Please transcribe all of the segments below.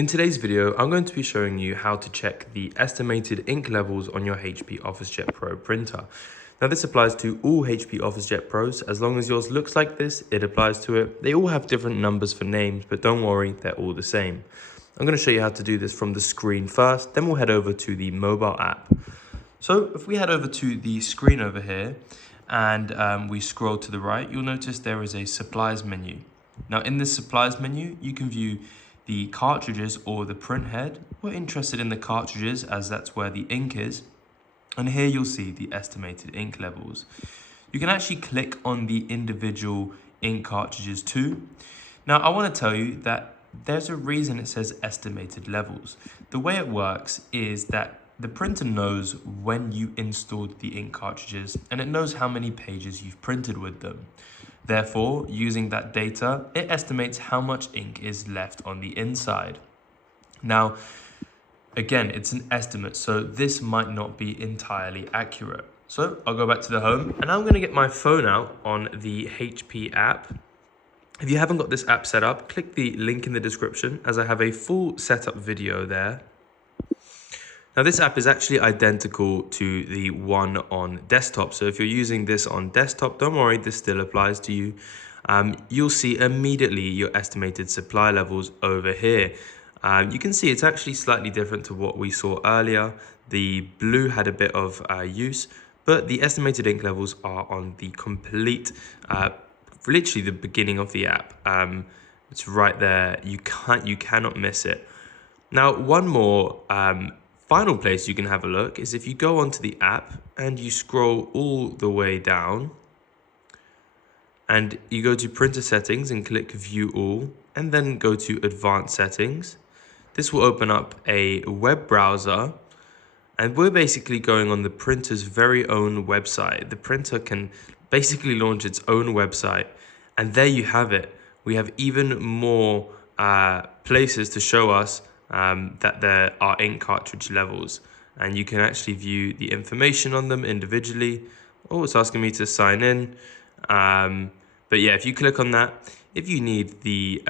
In today's video, I'm going to be showing you how to check the estimated ink levels on your HP OfficeJet Pro printer. Now this applies to all HP OfficeJet Pros. As long as yours looks like this, it applies to it. They all have different numbers for names, but don't worry, they're all the same. I'm going to show you how to do this from the screen first, then we'll head over to the mobile app. So if we head over to the screen over here and we scroll to the right, you'll notice there is a supplies menu. Now in this supplies menu, you can view the cartridges or the print head. We're interested in the cartridges as that's where the ink is. And here you'll see the estimated ink levels. You can actually click on the individual ink cartridges too. Now I want to tell you that there's a reason it says estimated levels. The way it works is that the printer knows when you installed the ink cartridges and it knows how many pages you've printed with them. Therefore, using that data, it estimates how much ink is left on the inside. Now, again, it's an estimate, so this might not be entirely accurate. So I'll go back to the home and I'm going to get my phone out on the HP app. If you haven't got this app set up, click the link in the description as I have a full setup video there. Now this app is actually identical to the one on desktop. So if you're using this on desktop, don't worry, this still applies to you. You'll see immediately your estimated supply levels over here. You can see it's actually slightly different to what we saw earlier. The blue had a bit of use, but the estimated ink levels are on the complete, literally the beginning of the app. It's right there. You cannot miss it. Now, one more final place you can have a look is if you go onto the app and you scroll all the way down and you go to printer settings and click view all and then go to advanced settings. This will open up a web browser and we're basically going on the printer's very own website. The printer can basically launch its own website and there you have it. We have even more places to show us that there are ink cartridge levels and you can actually view the information on them individually. Oh, it's asking me to sign in. But yeah, if you click on that, if you need the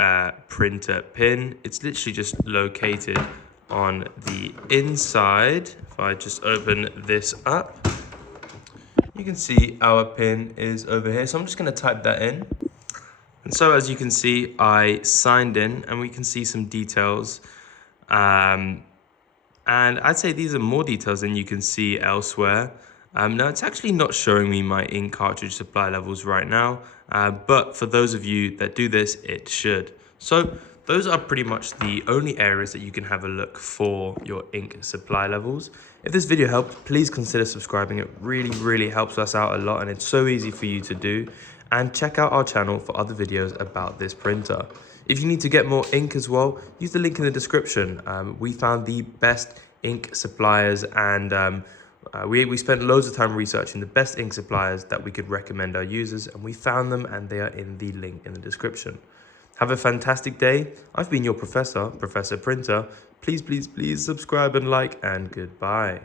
printer pin, it's literally just located on the inside. If I just open this up, you can see our pin is over here. So I'm just going to type that in. And so as you can see, I signed in and we can see some details. And I'd say these are more details than you can see elsewhere. Now it's actually not showing me my ink cartridge supply levels right now, but for those of you that do this, it should. So those are pretty much the only areas that you can have a look for your ink supply levels. If this video helped, please consider subscribing. It really helps us out a lot and it's so easy for you to do. And check out our channel for other videos about this printer. If you need to get more ink as well, use the link in the description. We found the best ink suppliers and we spent loads of time researching the best ink suppliers that we could recommend our users, and we found them and they are in the link in the description. Have a fantastic day. I've been your professor, Professor Printer. Please subscribe and like, and goodbye.